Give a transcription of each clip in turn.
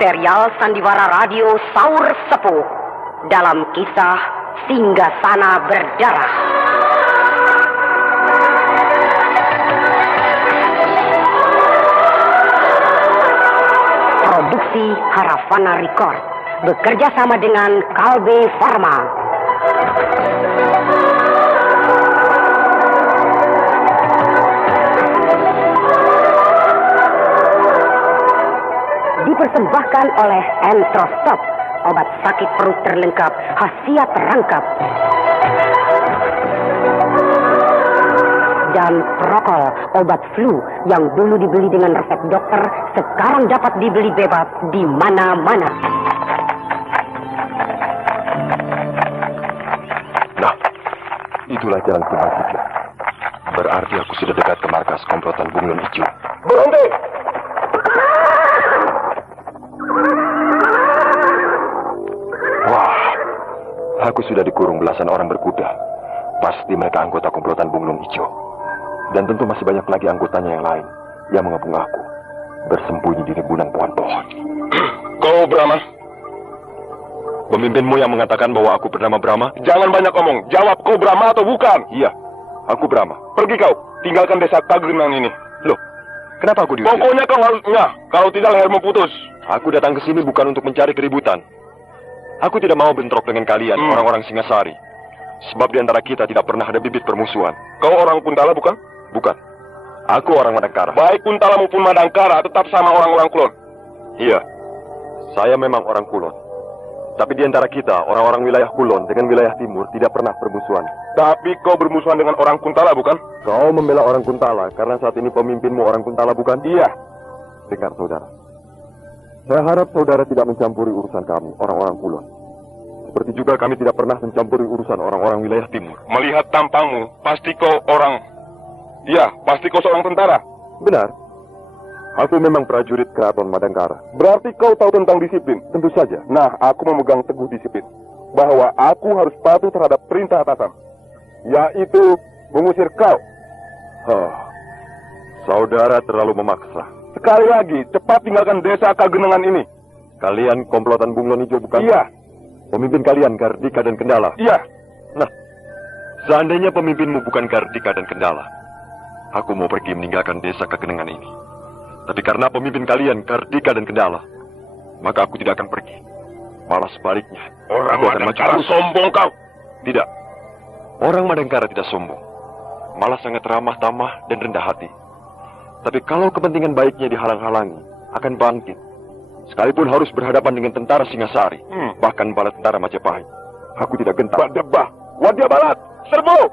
serial sandiwara radio Saur Sepuh dalam kisah Singgasana Berdarah. Produksi Haravana Record bekerja sama dengan Kalbe Pharma. Dipersembahkan oleh Entrostop, obat sakit perut terlengkap, khasiat terangkap. Dan Prokol, obat flu yang dulu dibeli dengan resep dokter, sekarang dapat dibeli bebas di mana-mana. Nah, itulah jalan kebajikan. Berarti aku sudah dekat ke markas komplotan Bunglon Hijau. Berhenti! Wah, aku sudah dikurung belasan orang berkuda. Pasti mereka anggota komplotan Bunglon Hijau. Dan tentu masih banyak lagi anggotanya yang lain yang mengepung aku, bersembunyi di rimbunan pohon-pohon. Kau Brahma? Pemimpinmu yang mengatakan bahwa aku bernama Brahma? Jangan banyak omong. Jawab, kau Brahma atau bukan? Iya, aku Brahma. Pergi kau. Tinggalkan desa Kagenang ini. Loh, kenapa aku diusir? Pokoknya kau harus nyah. Kalau tidak lehermu putus. Aku datang ke sini bukan untuk mencari keributan. Aku tidak mau bentrok dengan kalian, orang-orang Singasari. Sebab di antara kita tidak pernah ada bibit permusuhan. Kau orang Kuntala bukan? Bukan. Aku orang Madangkara. Baik Kuntala maupun Madangkara tetap sama orang-orang Kulon. Iya, saya memang orang Kulon. Tapi di antara kita, orang-orang wilayah Kulon dengan wilayah Timur tidak pernah bermusuhan. Tapi kau bermusuhan dengan orang Kuntala bukan? Kau membela orang Kuntala karena saat ini pemimpinmu orang Kuntala bukan? Iya. Dengar saudara. Saya harap saudara tidak mencampuri urusan kami, orang-orang Kulon. Seperti juga kami tidak pernah mencampuri urusan orang-orang wilayah Timur. Melihat tampangmu, pasti kau orang... Iya, pasti kau seorang tentara. Benar. Aku memang prajurit Keraton Madangkara. Berarti kau tahu tentang disiplin? Tentu saja. Nah, aku memegang teguh disiplin. Bahwa aku harus patuh terhadap perintah atasan. Yaitu mengusir kau. Saudara terlalu memaksa. Sekali lagi, cepat tinggalkan desa Kagenangan ini. Kalian komplotan Bunglon Hijau bukan? Iya. Pemimpin kalian Gardika dan Kendala? Iya. Nah, seandainya pemimpinmu bukan Gardika dan Kendala, aku mau pergi meninggalkan desa Kagenangan ini. Tapi karena pemimpin kalian Gardika dan Kendala, maka aku tidak akan pergi. Malah sebaliknya. Orang Madangkara sombong kau. Tidak. Orang Madangkara tidak sombong. Malah sangat ramah tamah dan rendah hati. Tapi kalau kepentingan baiknya dihalang-halangi, akan bangkit. Sekalipun harus berhadapan dengan tentara Singasari, bahkan bala tentara Majapahit. Aku tidak gentar. Badebah, Wadya Balat, serbu!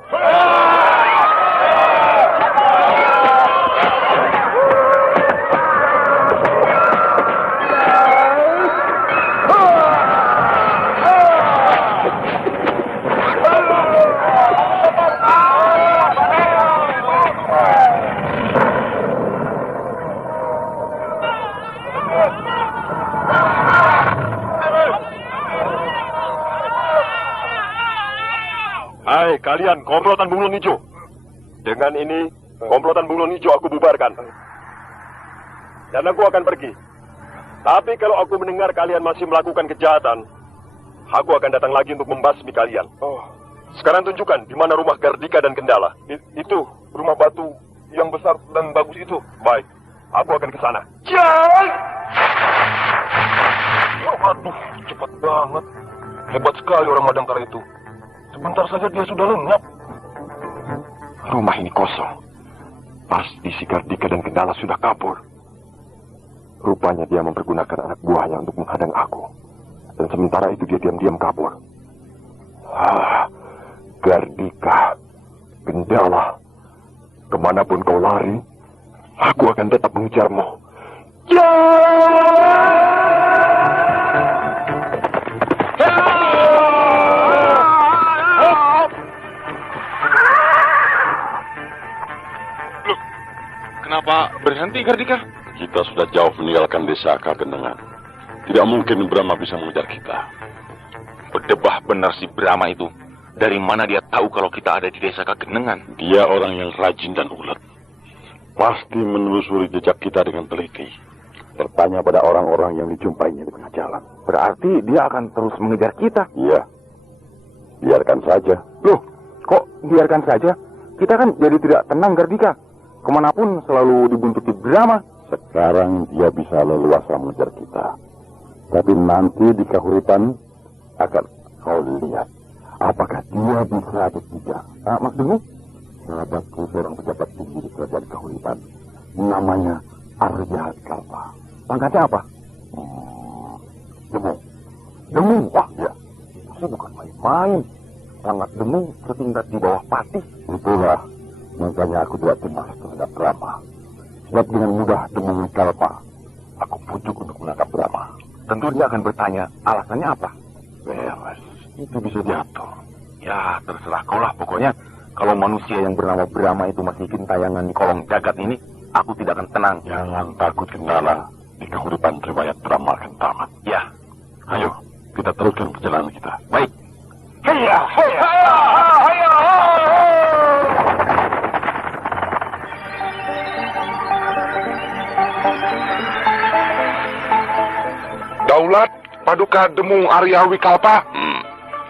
Hai kalian, komplotan Bunglon Hijau. Dengan ini, komplotan Bunglon Hijau aku bubarkan. Dan aku akan pergi. Tapi kalau aku mendengar kalian masih melakukan kejahatan, aku akan datang lagi untuk membasmi kalian. Sekarang tunjukkan di mana rumah Gardika dan Kendala. Itu, rumah batu yang besar dan bagus itu. Baik, aku akan ke sana. Aduh, cepat banget. Hebat sekali orang Madangkara itu. Sebentar saja dia sudah lenyap. Rumah ini kosong. Pasti si Gardika dan Kendala sudah kabur. Rupanya dia mempergunakan anak buahnya untuk menghadang aku. Dan sementara itu dia diam-diam kabur. Gardika, Kendala, kemanapun kau lari, aku akan tetap mengejarmu. Kenapa berhenti, Gardika? Kita sudah jauh meninggalkan desa Kagenangan. Tidak mungkin Brahma bisa mengejar kita. Berdebah benar si Brahma itu. Dari mana dia tahu kalau kita ada di desa Kagenangan? Dia orang yang rajin dan ulet. Pasti menelusuri jejak kita dengan teliti. bertanya pada orang-orang yang dijumpainya di tengah jalan. Berarti dia akan terus mengejar kita. Iya, biarkan saja. Loh, kok biarkan saja? Kita kan jadi tidak tenang, Gardika. Kemanapun selalu dibuntuti Brahma. Sekarang dia bisa leluasa mengejar kita. Tapi nanti di Kahuripan akan kau lihat apakah dia bisa atau tidak. Maksudmu? Sahabatku seorang pejabat tinggi di kerajaan Kahuripan. Namanya Arya Kalpa. Pangkatnya apa? Demung. Demung? Wah, Ya, itu bukan main-main. Sangat demung setingkat di bawah Patih. itulah. Makanya aku tidak cemas terhadap Brahma. Sebab dengan mudah Demung Kalpa aku pujuk untuk menangkap Brahma. Tentu dia akan bertanya, alasannya apa? Beres. Itu bisa diatur. Ya, terserah kau lah pokoknya. Kalau manusia yang bernama Brahma itu masih gentayangan di kolong jagat ini, aku tidak akan tenang. Jangan takut kendala. Di Kahuripan riwayat Brahma akan tamat. Ya, Ayo, kita teruskan perjalanan kita. baik. Heya, heya, heya, Daulat Paduka Demung Arya Wikalpa.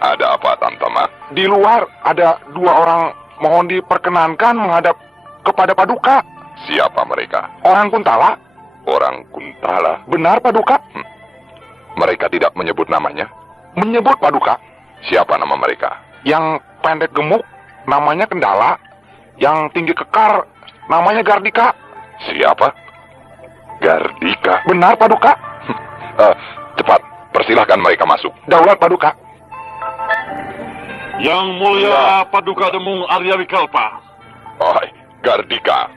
Ada apa, Tamtama? Di luar ada dua orang mohon diperkenankan menghadap kepada Paduka. Siapa mereka? Orang Kuntala. Orang Kuntala? Benar, Paduka. Mereka tidak menyebut namanya? Menyebut, Paduka. Siapa nama mereka? Yang pendek gemuk, namanya Kendala. Yang tinggi kekar, namanya Gardika. Siapa? Gardika? Benar, Paduka. Cepat, persilahkan mereka masuk. Daulat, Paduka. Yang mulia Paduka Demung Arya Wikalpa. Oh, Gardika.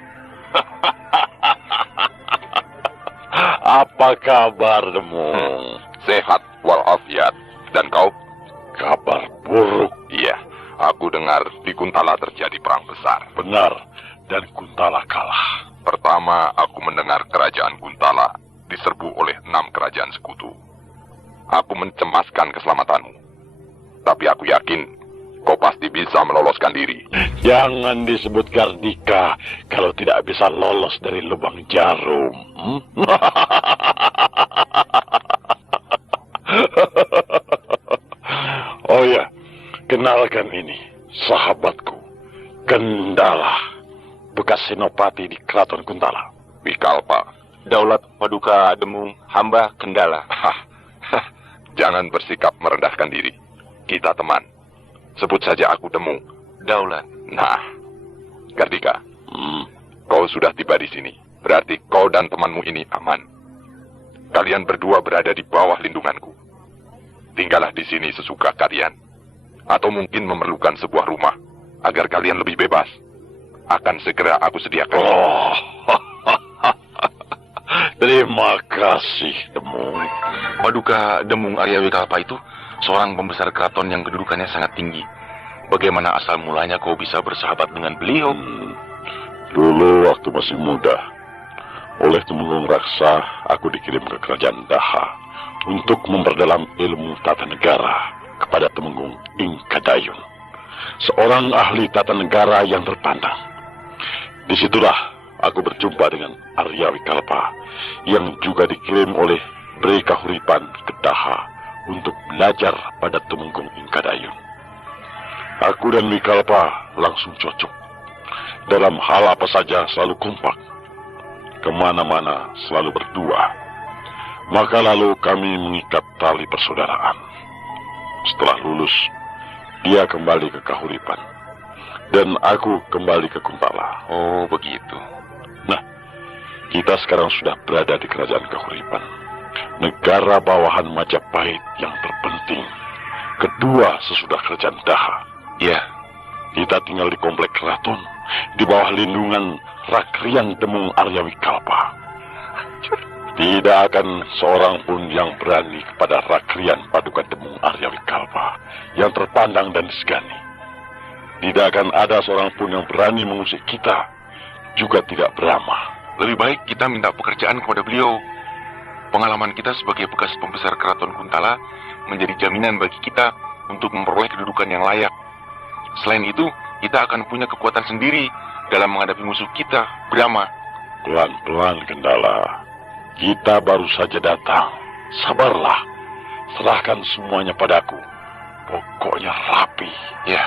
Apa kabar Demung? Sehat walafiat. Dan kau? Kabar buruk. Iya, aku dengar di Kuntala terjadi perang besar. Benar, dan Kuntala kalah. Pertama, aku mendengar kerajaan Kuntala diserbu oleh 6 kerajaan sekutu. Aku mencemaskan keselamatanmu. Tapi aku yakin kau pasti bisa meloloskan diri. Jangan disebut Gardika kalau tidak bisa lolos dari lubang jarum. Oh ya, kenalkan ini, sahabatku, Kendala, bekas senopati di Keraton Kuntala. Wikalpa. Daulat Paduka Demung, hamba Kendala. Jangan bersikap merendahkan diri. Kita teman. Sebut saja aku Demung. Daulat. Nah, Gardika, kau sudah tiba di sini. Berarti kau dan temanmu ini aman. Kalian berdua berada di bawah lindunganku. Tinggallah di sini sesuka kalian. Atau mungkin memerlukan sebuah rumah agar kalian lebih bebas. Akan segera aku sediakan. Oh, terima kasih, Demung. Paduka Demung Arya Wikalpa itu seorang pembesar keraton yang kedudukannya sangat tinggi. Bagaimana asal mulanya kau bisa bersahabat dengan beliau? Dulu waktu masih muda, oleh Temenggung Raksa, aku dikirim ke kerajaan Daha untuk memperdalam ilmu tata negara kepada Temenggung Ingkadayun, seorang ahli tata negara yang terpandang. Disitulah aku berjumpa dengan Arya Wikalpa yang juga dikirim oleh Bri Kahuripan ke Daha untuk belajar pada Temenggung Ingkadayun. Aku dan Wikalpa langsung cocok. Dalam hal apa saja selalu kompak. Kemana-mana selalu berdua. Maka lalu kami mengikat tali persaudaraan. Setelah lulus, dia kembali ke Kahuripan. Dan aku kembali ke Kuntala. Oh, begitu. Nah, kita sekarang sudah berada di kerajaan Kahuripan. Negara bawahan Majapahit yang terpenting. Kedua sesudah kerajaan Daha. Ya, Kita tinggal di komplek keraton, di bawah lindungan Rakrian Demung Arya Wikalpa. Tidak akan seorang pun yang berani kepada Rakrian Paduka Demung Arya Wikalpa yang terpandang dan disegani. Tidak akan ada seorang pun yang berani mengusik kita, juga tidak Brahma. lebih baik kita minta pekerjaan kepada beliau. Pengalaman kita sebagai bekas pembesar keraton Kuntala menjadi jaminan bagi kita untuk memperoleh kedudukan yang layak. Selain itu, kita akan punya kekuatan sendiri dalam menghadapi musuh kita, Brahma. Pelan-pelan, Kendala. Kita baru saja datang. Sabarlah. Serahkan semuanya padaku. Pokoknya rapi. Ya.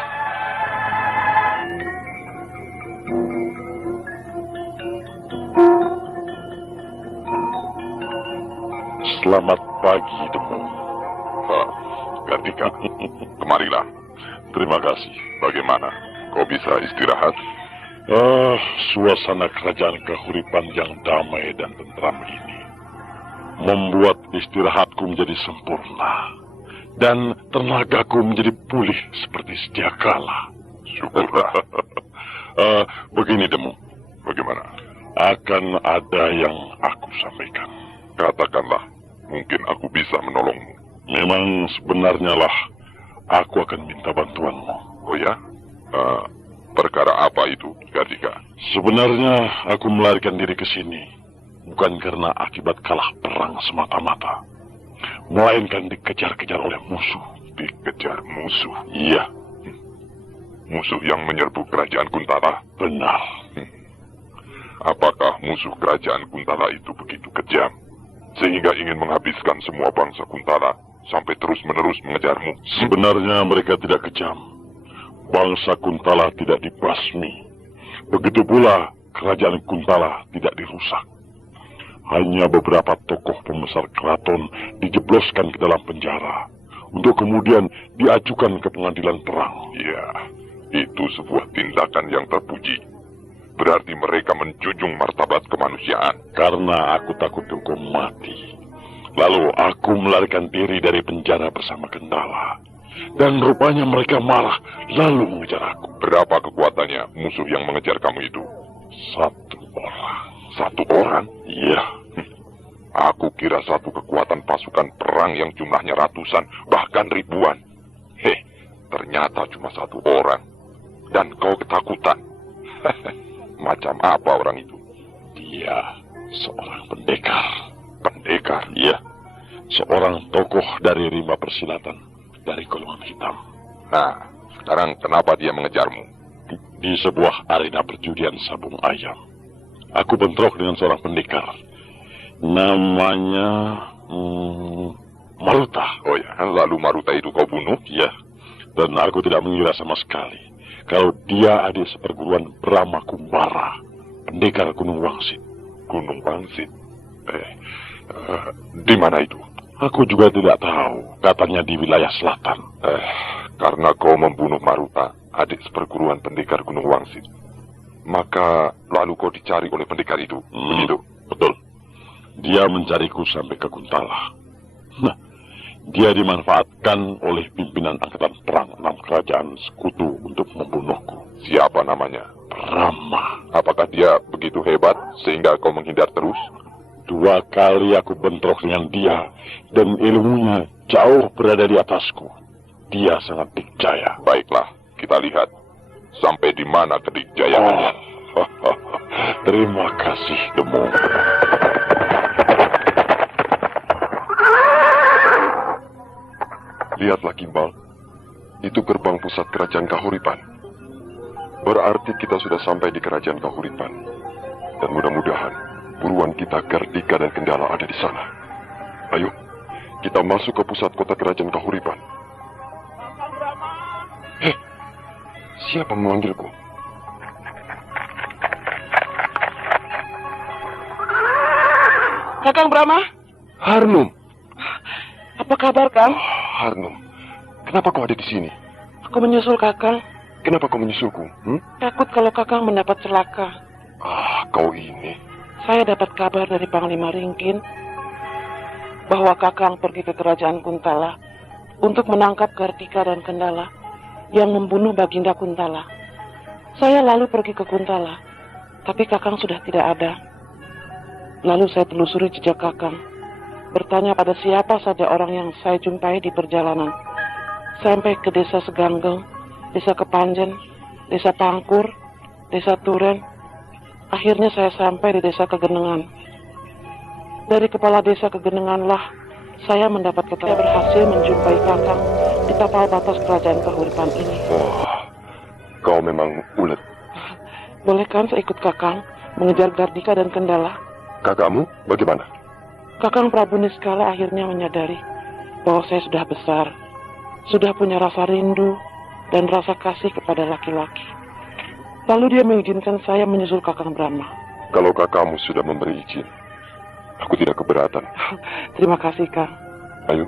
Selamat pagi, Demung. Kartika, kemarilah. Terima kasih. Bagaimana? Kau bisa istirahat? Suasana kerajaan Kahuripan yang damai dan tentram ini membuat istirahatku menjadi sempurna dan tenagaku menjadi pulih seperti sedia kala. Syukurlah. Begini, Demung. Bagaimana? Akan ada yang aku sampaikan. Katakanlah, mungkin aku bisa menolongmu. Memang sebenarnya lah aku akan minta bantuanmu. Oh ya? Perkara apa itu, Kartika? Sebenarnya aku melarikan diri ke sini bukan karena akibat kalah perang semata-mata, melainkan dikejar-kejar oleh musuh. Dikejar musuh? Iya. Musuh yang menyerbu kerajaan Kuntala? Benar. Apakah musuh kerajaan Kuntala itu begitu kejam sehingga ingin menghabiskan semua bangsa Kuntala sampai terus-menerus mengejarmu? Sebenarnya mereka tidak kejam. Bangsa Kuntala tidak dibasmi. Begitu pula kerajaan Kuntala tidak dirusak. Hanya beberapa tokoh pembesar keraton dijebloskan ke dalam penjara untuk kemudian diajukan ke pengadilan perang. Ya, itu sebuah tindakan yang terpuji. Berarti mereka menjunjung martabat kemanusiaan. Karena aku takut dihukum mati, lalu aku melarikan diri dari penjara bersama Kendala. Dan rupanya mereka marah, lalu mengejar aku. Berapa kekuatannya musuh yang mengejar kamu itu? 1 orang. 1 orang? Iya. Aku kira satu kekuatan pasukan perang yang jumlahnya ratusan, bahkan ribuan. Ternyata cuma 1 orang. Dan kau ketakutan. Macam apa orang itu? Dia seorang pendekar. Pendekar? Iya. Seorang tokoh dari rimba persilatan. Dari golongan hitam. Nah, sekarang kenapa dia mengejarmu? Di sebuah arena perjudian sabung ayam. Aku bentrok dengan seorang pendekar. Namanya Maruta. Oh ya, lalu Maruta itu kau bunuh? Ya, dan aku tidak mengira sama sekali kalau dia adik seperguruan Brahma Kumbara, pendekar Gunung Wangsit. Gunung Wangsit? Di mana itu? Aku juga tidak tahu, katanya di wilayah selatan. Karena kau membunuh Maruta, adik seperguruan pendekar Gunung Wangsit, maka lalu kau dicari oleh pendekar itu, begitu? Betul. Dia mencariku sampai ke Kuntala. Nah, dia dimanfaatkan oleh pimpinan angkatan perang 6 kerajaan sekutu untuk membunuhku. Siapa namanya? Brahma. Apakah dia begitu hebat sehingga kau menghindar terus? 2 kali aku bentrok dengan dia, dan ilmunya jauh berada di atasku. Dia sangat dikjaya. Baiklah, kita lihat sampai di mana kedikjayaannya. Terima kasih, Demung. Lihatlah, Kimbal. Itu gerbang pusat kerajaan Kahuripan. Berarti kita sudah sampai di kerajaan Kahuripan. Dan mudah-mudahan buruan kita Kartika dan Kendala ada di sana. Ayo, kita masuk ke pusat kota kerajaan Kahuripan. Siapa memanggilku? Kakang Brahma? Harnum. Apa kabar, Kang? Harnum, kenapa kau ada di sini? Aku menyusul Kakang. Kenapa kau menyusulku? Takut kalau Kakang mendapat celaka. Kau ini. Saya dapat kabar dari Panglima Ringkin bahwa Kakang pergi ke kerajaan Kuntala untuk menangkap Kartika dan Kendala yang membunuh Baginda Kuntala. Saya lalu pergi ke Kuntala, tapi Kakang sudah tidak ada. Lalu saya telusuri jejak Kakang, bertanya pada siapa saja orang yang saya jumpai di perjalanan, sampai ke desa Seganggeng, desa Kepanjen, desa Pangkur, desa Turen. Akhirnya saya sampai di desa Kegenengan. Dari kepala desa Kegenenganlah saya mendapat kata berhasil menjumpai Kakang di tapal batas kerajaan Kahuripan ini. Kau memang ulet. Boleh kan saya ikut Kakang mengejar Gardika dan Kendala? Kakakmu bagaimana? Kakang Prabu Niskala akhirnya menyadari bahwa saya sudah besar, sudah punya rasa rindu dan rasa kasih kepada laki-laki. Lalu dia mengizinkan saya menyusul Kakang Brahma. Kalau kakakmu sudah memberi izin, aku tidak keberatan. Terima kasih, Kang. Ayo,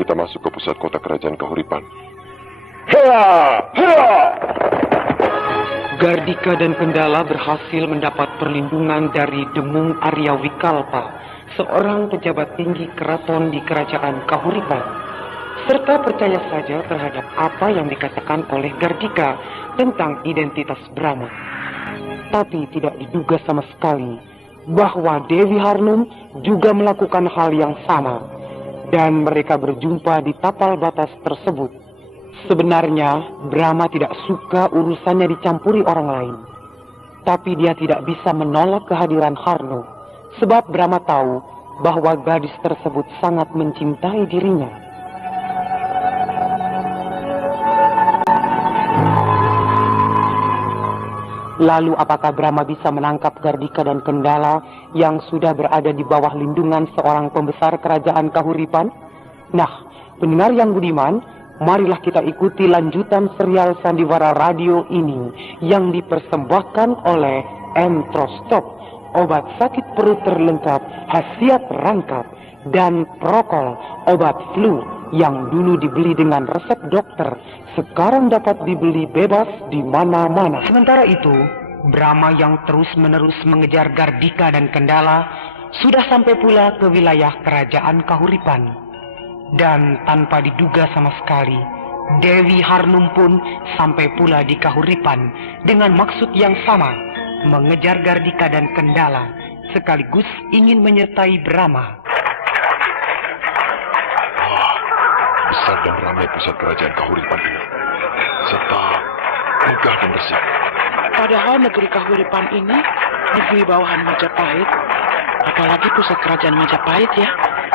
kita masuk ke pusat kota kerajaan Kahuripan. Gardika dan Kendala berhasil mendapat perlindungan dari Demung Arya Wikalpa, seorang pejabat tinggi keraton di kerajaan Kahuripan, serta percaya saja terhadap apa yang dikatakan oleh Gardika tentang identitas Brahma. Tapi tidak diduga sama sekali bahwa Dewi Harnum juga melakukan hal yang sama, dan mereka berjumpa di tapal batas tersebut. Sebenarnya, Brahma tidak suka urusannya dicampuri orang lain. Tapi dia tidak bisa menolak kehadiran Harno, sebab Brahma tahu bahwa gadis tersebut sangat mencintai dirinya. Lalu apakah Brahma bisa menangkap Gardika dan Kendala yang sudah berada di bawah lindungan seorang pembesar kerajaan Kahuripan? Nah, pendengar yang budiman, marilah kita ikuti lanjutan serial Sandiwara Radio ini yang dipersembahkan oleh Entrostop, obat sakit perut terlengkap, khasiat rangkap, dan Prokol, obat flu yang dulu dibeli dengan resep dokter, sekarang dapat dibeli bebas di mana-mana. Sementara itu, Brahma yang terus-menerus mengejar Gardika dan Kendala sudah sampai pula ke wilayah kerajaan Kahuripan. Dan tanpa diduga sama sekali, Dewi Harnum pun sampai pula di Kahuripan dengan maksud yang sama, mengejar Gardika dan Kendala, sekaligus ingin menyertai Brahma. Besar dan ramai pusat kerajaan Kahuripan ini, serta megah dan bersih. Padahal negeri Kahuripan ini negeri bawahan Majapahit, apalagi pusat kerajaan Majapahit ya,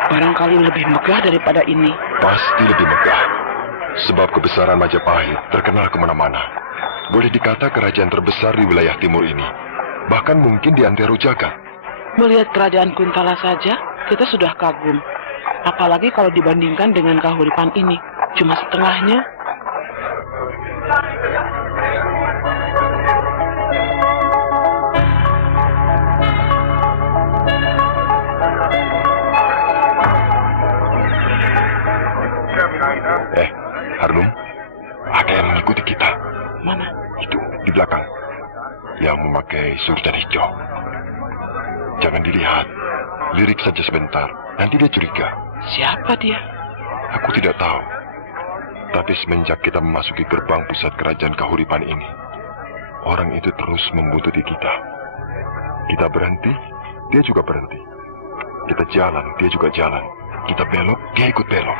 barangkali lebih megah daripada ini. Pasti lebih megah, sebab kebesaran Majapahit terkenal kemana-mana. Boleh dikata kerajaan terbesar di wilayah timur ini, bahkan mungkin di antero jagat. Melihat kerajaan Kuntala saja, kita sudah kagum. Apalagi kalau dibandingkan dengan Kahuripan ini, cuma setengahnya. Harnum, ada yang mengikuti kita. Mana? Itu, di belakang. Yang memakai surdan hijau. Jangan dilihat. Lirik saja sebentar, nanti dia curiga. Siapa dia? Aku tidak tahu. Tapi semenjak kita memasuki gerbang pusat kerajaan Kahuripan ini, orang itu terus membuntuti kita. Kita berhenti, dia juga berhenti. Kita jalan, dia juga jalan. Kita belok, dia ikut belok.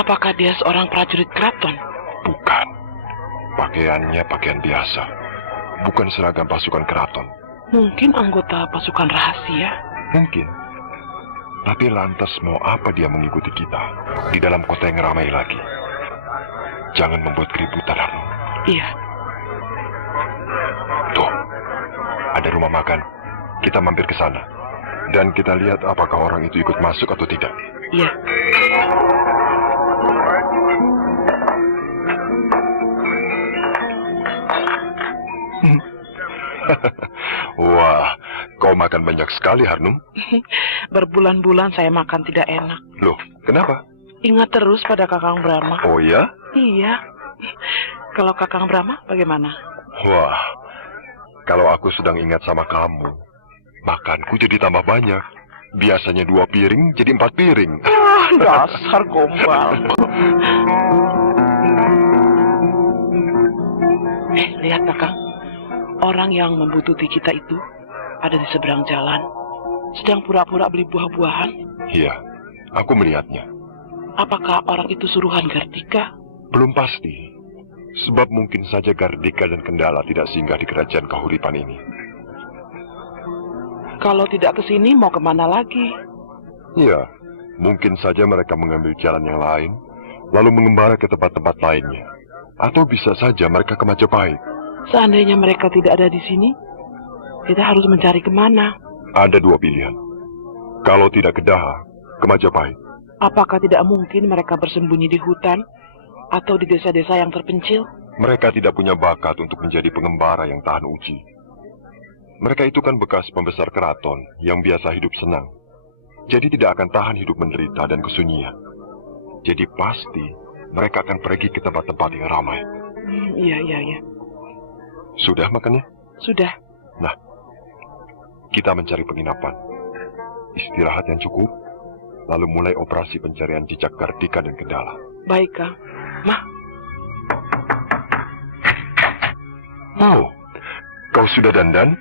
Apakah dia seorang prajurit keraton? Bukan. Pakaiannya pakaian biasa. Bukan seragam pasukan keraton. Mungkin anggota pasukan rahasia. Mungkin. Tapi lantas mau apa dia mengikuti kita di dalam kota yang ramai lagi? Jangan membuat keributan, Harno. Iya. Tuh, ada rumah makan. Kita mampir ke sana. Dan kita lihat apakah orang itu ikut masuk atau tidak. Iya. Wah, kau makan banyak sekali, Harnum. Berbulan-bulan saya makan tidak enak. Loh, kenapa? Ingat terus pada Kakang Brahma. Oh ya? Iya. Kalau Kakang Brahma bagaimana? Wah, kalau aku sedang ingat sama kamu, makanku jadi tambah banyak. Biasanya 2 piring jadi 4 piring. Dasar gombal. Lihat Kakang. Orang yang membututi kita itu ada di seberang jalan, sedang pura-pura beli buah-buahan. Iya, aku melihatnya. Apakah orang itu suruhan Gardika? Belum pasti, sebab mungkin saja Gardika dan Kendala tidak singgah di kerajaan Kahuripan ini. Kalau tidak ke sini, mau kemana lagi? Iya, mungkin saja mereka mengambil jalan yang lain, lalu mengembara ke tempat-tempat lainnya. Atau bisa saja mereka ke Majapahit. Seandainya mereka tidak ada di sini, kita harus mencari kemana? Ada 2 pilihan. Kalau tidak ke Daha, ke Majapahit. Apakah tidak mungkin mereka bersembunyi di hutan atau di desa-desa yang terpencil? Mereka tidak punya bakat untuk menjadi pengembara yang tahan uji. Mereka itu kan bekas pembesar keraton yang biasa hidup senang. Jadi tidak akan tahan hidup menderita dan kesunyian. Jadi pasti mereka akan pergi ke tempat-tempat yang ramai. Iya. Sudah makannya? Sudah. Nah, kita mencari penginapan. Istirahat yang cukup, lalu mulai operasi pencarian jejak Gardika dan Kendala. Baik, Kang. Mah. Oh, kau sudah dandan?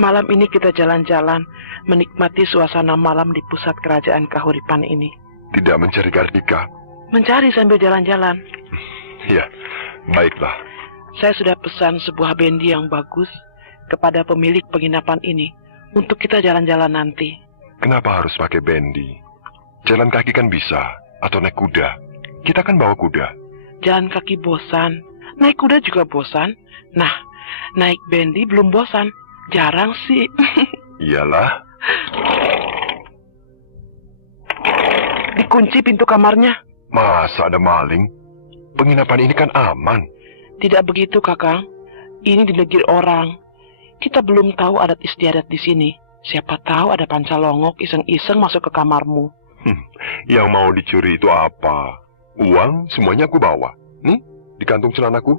Malam ini kita jalan-jalan, menikmati suasana malam di pusat kerajaan Kahuripan ini. Tidak mencari Gardika? Mencari sambil jalan-jalan. Ya, baiklah. Saya sudah pesan sebuah bendi yang bagus kepada pemilik penginapan ini untuk kita jalan-jalan nanti. Kenapa harus pakai bendi? Jalan kaki kan bisa, atau naik kuda. Kita kan bawa kuda. Jalan kaki bosan, naik kuda juga bosan. Nah, naik bendi belum bosan. Jarang sih. Iyalah. Dikunci pintu kamarnya. Masa ada maling? Penginapan ini kan aman. Tidak begitu, Kakang. Ini di negeri orang. Kita belum tahu adat istiadat di sini. Siapa tahu ada pancalongok iseng-iseng masuk ke kamarmu. Yang mau dicuri itu apa? Uang semuanya aku bawa. Nih, di kantung celanaku.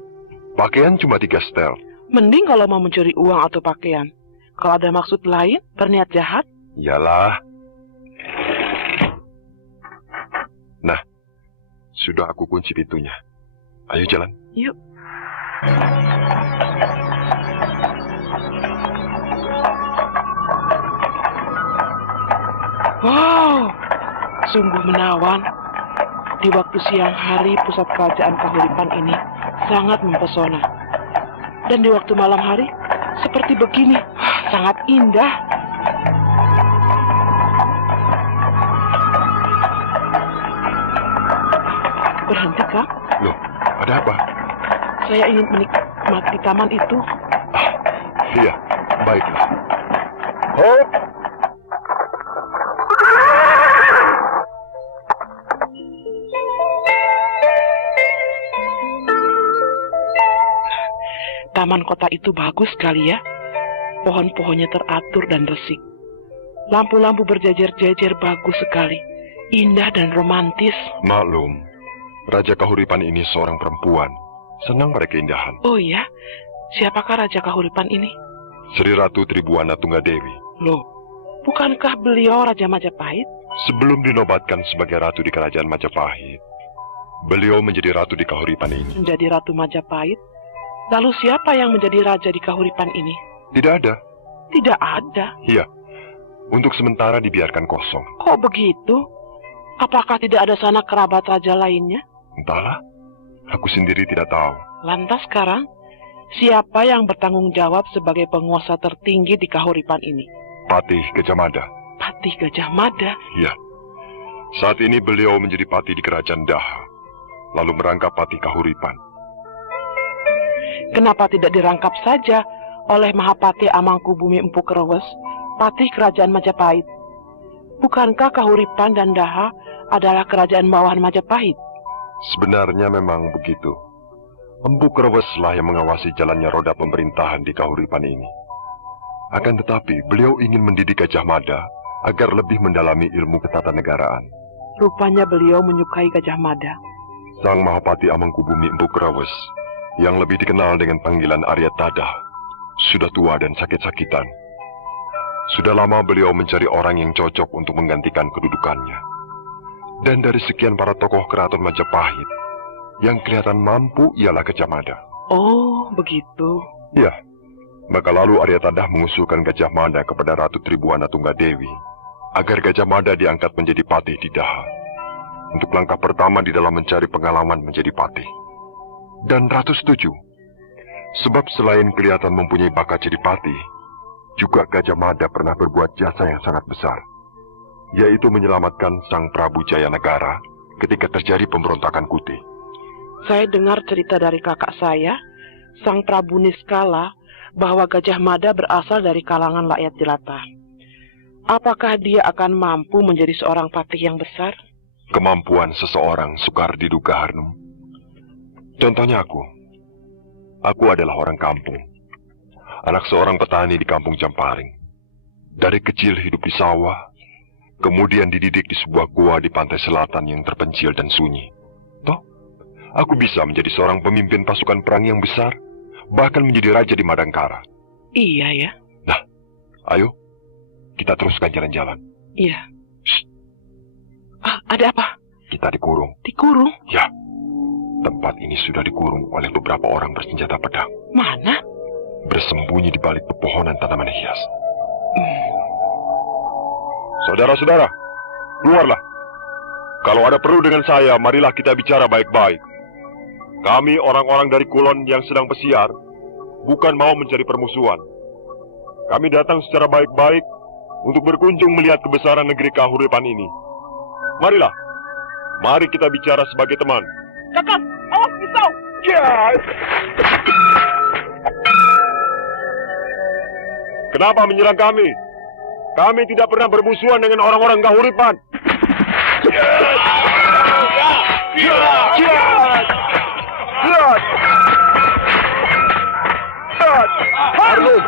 Pakaian cuma 3 setel. Mending kalau mau mencuri uang atau pakaian. Kalau ada maksud lain, berniat jahat. Iyalah. Nah, sudah aku kunci pintunya. Ayo jalan. Yuk. Wow, sungguh menawan. Di waktu siang hari, pusat kerajaan Kahuripan ini sangat mempesona. Dan di waktu malam hari, seperti begini, sangat indah. Berhenti, Kak? Loh, ada apa? Saya ingin menikmati taman itu. Iya, baiklah. Hop! Taman kota itu bagus sekali ya. Pohon-pohonnya teratur dan resik. Lampu-lampu berjejer-jejer bagus sekali. Indah dan romantis. Maklum, Raja Kahuripan ini seorang perempuan. Senang pada keindahan. Oh ya? Siapakah Raja Kahuripan ini? Sri Ratu Tribuana Tunggadewi. Loh, bukankah beliau Raja Majapahit? Sebelum dinobatkan sebagai ratu di kerajaan Majapahit, beliau menjadi ratu di Kahuripan ini. Menjadi Ratu Majapahit? Lalu siapa yang menjadi raja di Kahuripan ini? Tidak ada. Tidak ada. Iya, untuk sementara dibiarkan kosong. Kok begitu? Apakah tidak ada sanak kerabat raja lainnya? Entahlah, aku sendiri tidak tahu. Lantas sekarang, siapa yang bertanggung jawab sebagai penguasa tertinggi di Kahuripan ini? Patih Gajah Mada. Patih Gajah Mada? Iya. Saat ini beliau menjadi patih di kerajaan Daha, lalu merangkap patih Kahuripan. Kenapa tidak dirangkap saja oleh Mahapati Amangkubumi Empu Kerewes, patih kerajaan Majapahit? Bukankah Kahuripan dan Daha adalah kerajaan bawahan Majapahit? Sebenarnya memang begitu. Empu Kereweslah yang mengawasi jalannya roda pemerintahan di Kahuripan ini. Akan tetapi, beliau ingin mendidik Gajah Mada agar lebih mendalami ilmu ketatanegaraan. Rupanya beliau menyukai Gajah Mada. Sang Mahapati Amangkubumi Empu Kerewes, yang lebih dikenal dengan panggilan Arya Tadah, sudah tua dan sakit-sakitan. Sudah lama beliau mencari orang yang cocok untuk menggantikan kedudukannya. Dan dari sekian para tokoh keraton Majapahit, yang kelihatan mampu ialah Gajah Mada. Oh, begitu. Ya, maka lalu Arya Tadah mengusulkan Gajah Mada kepada Ratu Tribuana Tunggadewi, agar Gajah Mada diangkat menjadi patih di Daha. Untuk langkah pertama di dalam mencari pengalaman menjadi patih. Dan Ratu setuju. Sebab selain kelihatan mempunyai bakat jadi patih, juga Gajah Mada pernah berbuat jasa yang sangat besar, yaitu menyelamatkan Sang Prabu Jayanagara ketika terjadi pemberontakan Kuti. Saya dengar cerita dari kakak saya, Sang Prabu Niskala, bahwa Gajah Mada berasal dari kalangan rakyat jelata. Apakah dia akan mampu menjadi seorang patih yang besar? Kemampuan seseorang sukar diduga, Harnum. Contohnya aku. Aku adalah orang kampung. Anak seorang petani di kampung Jamparing. Dari kecil hidup di sawah, kemudian dididik di sebuah gua di pantai selatan yang terpencil dan sunyi. Toh, aku bisa menjadi seorang pemimpin pasukan perang yang besar, bahkan menjadi raja di Madangkara. Iya ya. Nah, ayo, kita teruskan jalan-jalan. Iya. Ada apa? Kita dikurung. Dikurung? Ya, tempat ini sudah dikurung oleh beberapa orang bersenjata pedang. Mana? Bersembunyi di balik pepohonan tanaman hias. Saudara-saudara, keluarlah. Kalau ada perlu dengan saya, marilah kita bicara baik-baik. Kami orang-orang dari Kulon yang sedang pesiar, bukan mau mencari permusuhan. Kami datang secara baik-baik untuk berkunjung melihat kebesaran negeri Kahuripan ini. Marilah, mari kita bicara sebagai teman. Kakang, awas pisau! Kenapa menyerang kami? Kami tidak pernah bermusuhan dengan orang-orang Kahuripan. Harnum,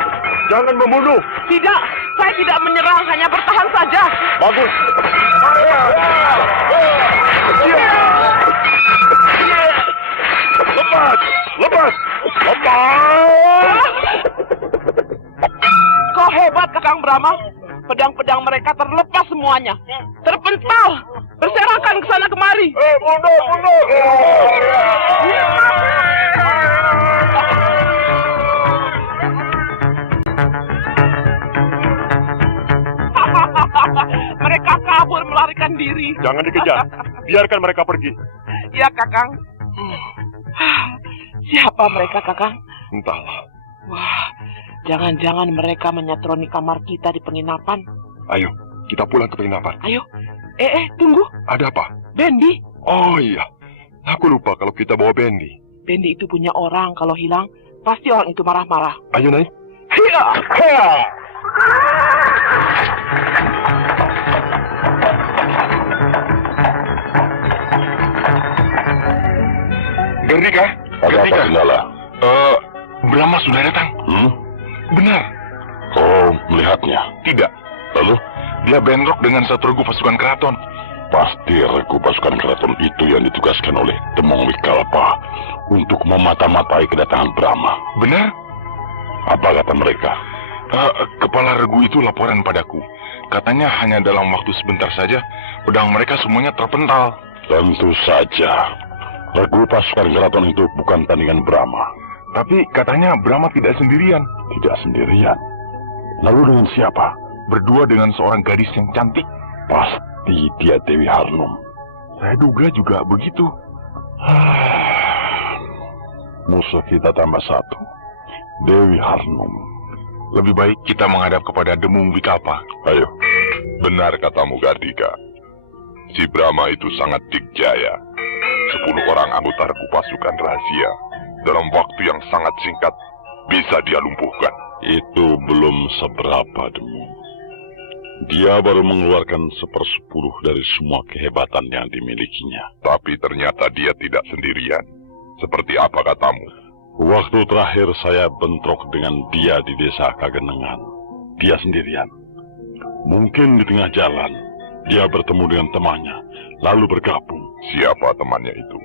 jangan membunuh. Tidak, saya tidak menyerang, hanya bertahan saja. Bagus. Lepas, lepas, lepas. Kau hebat, Kakang Brahma. Pedang-pedang mereka terlepas semuanya. Terpental, berserakan ke sana kemari. Mundur, mundur. Mereka kabur melarikan diri. Jangan dikejar. Biarkan mereka pergi. Ya, Kakang. Siapa mereka, Kakang? Entahlah. Wah, jangan-jangan mereka menyatroni kamar kita di penginapan. Ayo, kita pulang ke penginapan. Ayo. Tunggu. Ada apa? Bendi. Oh iya, aku lupa kalau kita bawa Bendi. Bendi itu punya orang, kalau hilang, pasti orang itu marah-marah. Ayo naik. Hiya! Gerdika? Ada apa kendala? Brahma sudah datang. Benar. Kau melihatnya? Tidak. Lalu? Dia bentrok dengan satu regu pasukan keraton. Pasti regu pasukan keraton itu yang ditugaskan oleh Temong Wikalpa untuk memata-matai kedatangan Brahma. Benar? Apa kata mereka? Kepala regu itu laporan padaku. Katanya hanya dalam waktu sebentar saja, pedang mereka semuanya terpental. Tentu saja. Regu pasukan keraton itu bukan tandingan Brahma. Tapi katanya Brahma tidak sendirian. Tidak sendirian. Lalu dengan siapa? Berdua dengan seorang gadis yang cantik. Pasti dia Dewi Harnum. Saya duga juga begitu. Musuh kita tambah satu. Dewi Harnum. Lebih baik kita menghadap kepada Demung Wikalpa. Ayo. Benar katamu, Gardika. Si Brahma itu sangat dikjaya. 10 orang anggota regu pasukan rahasia dalam waktu yang sangat singkat bisa dia lumpuhkan. Itu belum seberapa, Demung. Dia baru mengeluarkan 1/10 dari semua kehebatan yang dimilikinya. Tapi ternyata dia tidak sendirian. Seperti apa katamu? Waktu terakhir saya bentrok dengan dia di desa Kagenengan. Dia sendirian. Mungkin di tengah jalan, dia bertemu dengan temannya, lalu bergabung. Siapa temannya itu?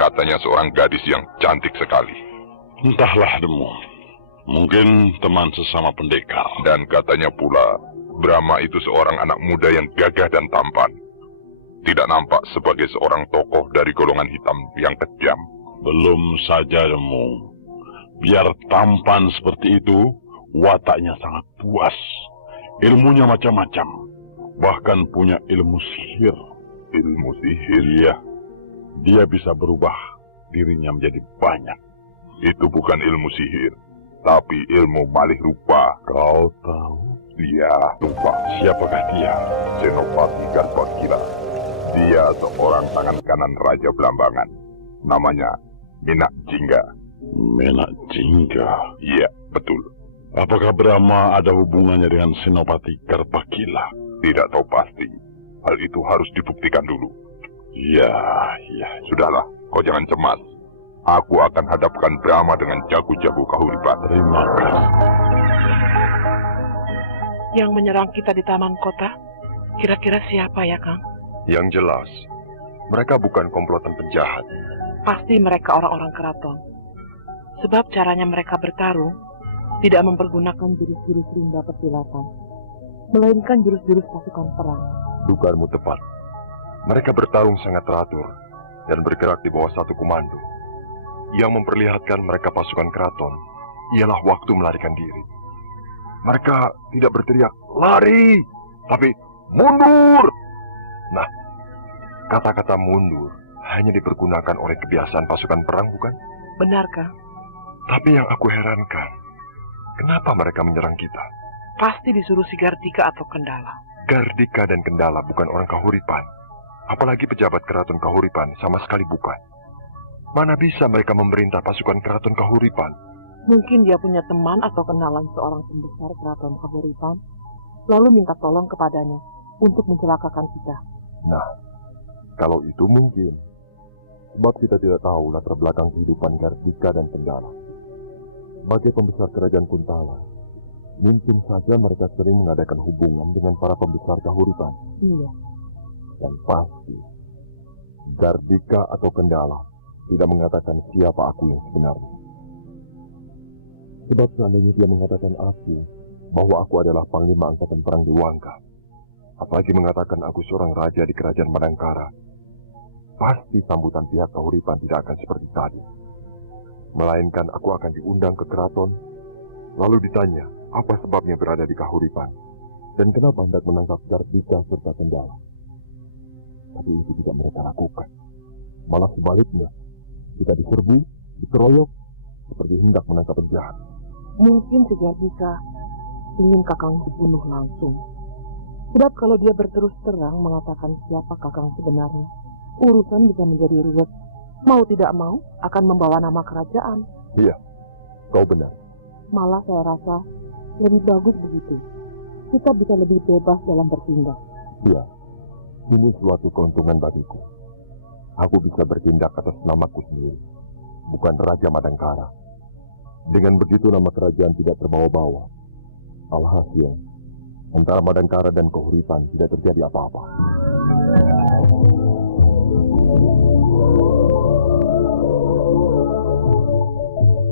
Katanya seorang gadis yang cantik sekali. Entahlah, Demung. Mungkin teman sesama pendekar. Dan katanya pula, Brahma itu seorang anak muda yang gagah dan tampan. Tidak nampak sebagai seorang tokoh dari golongan hitam yang kejam. Belum saja, Demung. Biar tampan seperti itu, wataknya sangat puas. Ilmunya macam-macam. Bahkan punya ilmu sihir. Ilmu sihir? Iya. Dia bisa berubah dirinya menjadi banyak. Itu bukan ilmu sihir, tapi ilmu malih rupa. Kau tahu? Dia lupa. Siapakah dia? Senopati Garbakila. Dia seorang tangan kanan Raja Belambangan. Namanya Minak Jingga. Minak Jingga? Iya, betul. Apakah Brahma ada hubungannya dengan Senopati Karpakila? Tidak tahu pasti. Hal itu harus dibuktikan dulu. Ya. Sudahlah, kau jangan cemas. Aku akan hadapkan Brahma dengan jago-jago Kahuripan. Terima kasih. Yang menyerang kita di taman kota, kira-kira siapa ya, Kang? Yang jelas, mereka bukan komplotan penjahat. Pasti mereka orang-orang keraton. Sebab caranya mereka bertarung tidak mempergunakan jurus-jurus rimba persilatan, melainkan jurus-jurus pasukan perang. Dugaanmu tepat. Mereka bertarung sangat teratur dan bergerak di bawah satu komando. Yang memperlihatkan mereka pasukan keraton ialah waktu melarikan diri. Mereka tidak berteriak, lari, tapi mundur. Nah, kata-kata mundur hanya dipergunakan oleh kebiasaan pasukan perang, bukan? Benarkah? Tapi yang aku herankan, kenapa mereka menyerang kita? Pasti disuruh si Gardika atau Kendala. Gardika dan Kendala bukan orang Kahuripan. Apalagi pejabat keraton Kahuripan sama sekali bukan. Mana bisa mereka memerintah pasukan keraton Kahuripan? Mungkin dia punya teman atau kenalan seorang pembesar keraton Kahuripan, lalu minta tolong kepadanya untuk mencelakakan kita. Nah, kalau itu mungkin. Sebab kita tidak tahu latar belakang kehidupan Gardika dan Kendala. Sebagai pembesar kerajaan Kuntala, mungkin saja mereka sering mengadakan hubungan dengan para pembesar Kahuripan. Iya. Dan pasti, Gardika atau Kendala tidak mengatakan siapa aku yang sebenarnya. Sebab seandainya dia mengatakan aku, bahwa aku adalah Panglima Angkatan Perang Dewangga, apalagi mengatakan aku seorang raja di kerajaan Madangkara, pasti sambutan pihak Kahuripan tidak akan seperti tadi. Melainkan aku akan diundang ke keraton, lalu ditanya apa sebabnya berada di Kahuripan, dan kenapa hendak menangkap Gardika serta Kendala. Tapi itu tidak mereka lakukan. Malah sebaliknya, kita diserbu, dikeroyok, seperti hendak menangkap penjahat. Mungkin si Gardika ingin Kakang dibunuh langsung. Sebab kalau dia berterus terang mengatakan siapa Kakang sebenarnya, urusan bisa menjadi ruwet. Mau tidak mau akan membawa nama kerajaan. Iya, kau benar. Malah saya rasa lebih bagus begitu. Kita bisa lebih bebas dalam bertindak. Iya, ini suatu keuntungan bagiku. Aku bisa bertindak atas namaku sendiri, bukan Raja Madangkara. Dengan begitu nama kerajaan tidak terbawa-bawa. Alhasil, antara Madangkara dan Kahuripan tidak terjadi apa-apa.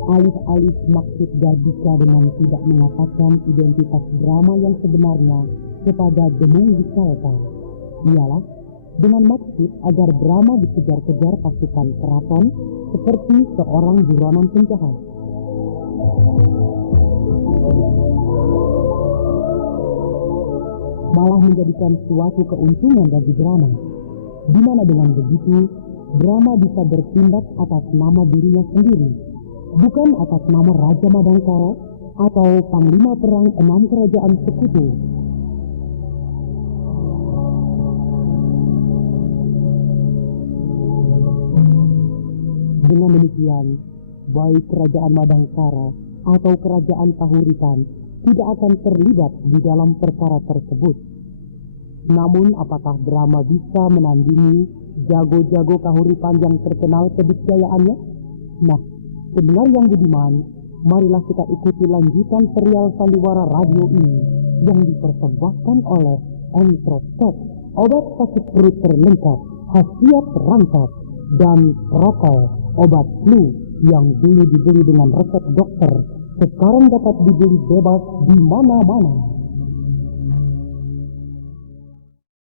Alih-alih maksud Gardika dengan tidak mengatakan identitas Brahma yang sebenarnya kepada Demung Wikalpa, ialah dengan maksud agar Brahma dikejar-kejar pasukan keraton seperti seorang buronan penjahat. Malah menjadikan suatu keuntungan bagi Brahma, di mana dengan begitu Brahma bisa bertindak atas nama dirinya sendiri, bukan atas nama Raja Madangkara atau Panglima Perang 6 kerajaan sekutu. Dengan demikian, baik kerajaan Madangkara atau kerajaan Kahuripan tidak akan terlibat di dalam perkara tersebut. Namun apakah Brahma bisa menandingi jago-jago Kahuripan yang terkenal kedikdayaannya? Nah, pendengar yang budiman, marilah kita ikuti lanjutan serial sandiwara radio ini yang dipersembahkan oleh Entrostop, obat sakit perut terlengkap, khasiat rangkap, dan Rokol, obat flu yang dulu dibeli dengan resep dokter, sekarang dapat dibeli bebas di mana-mana.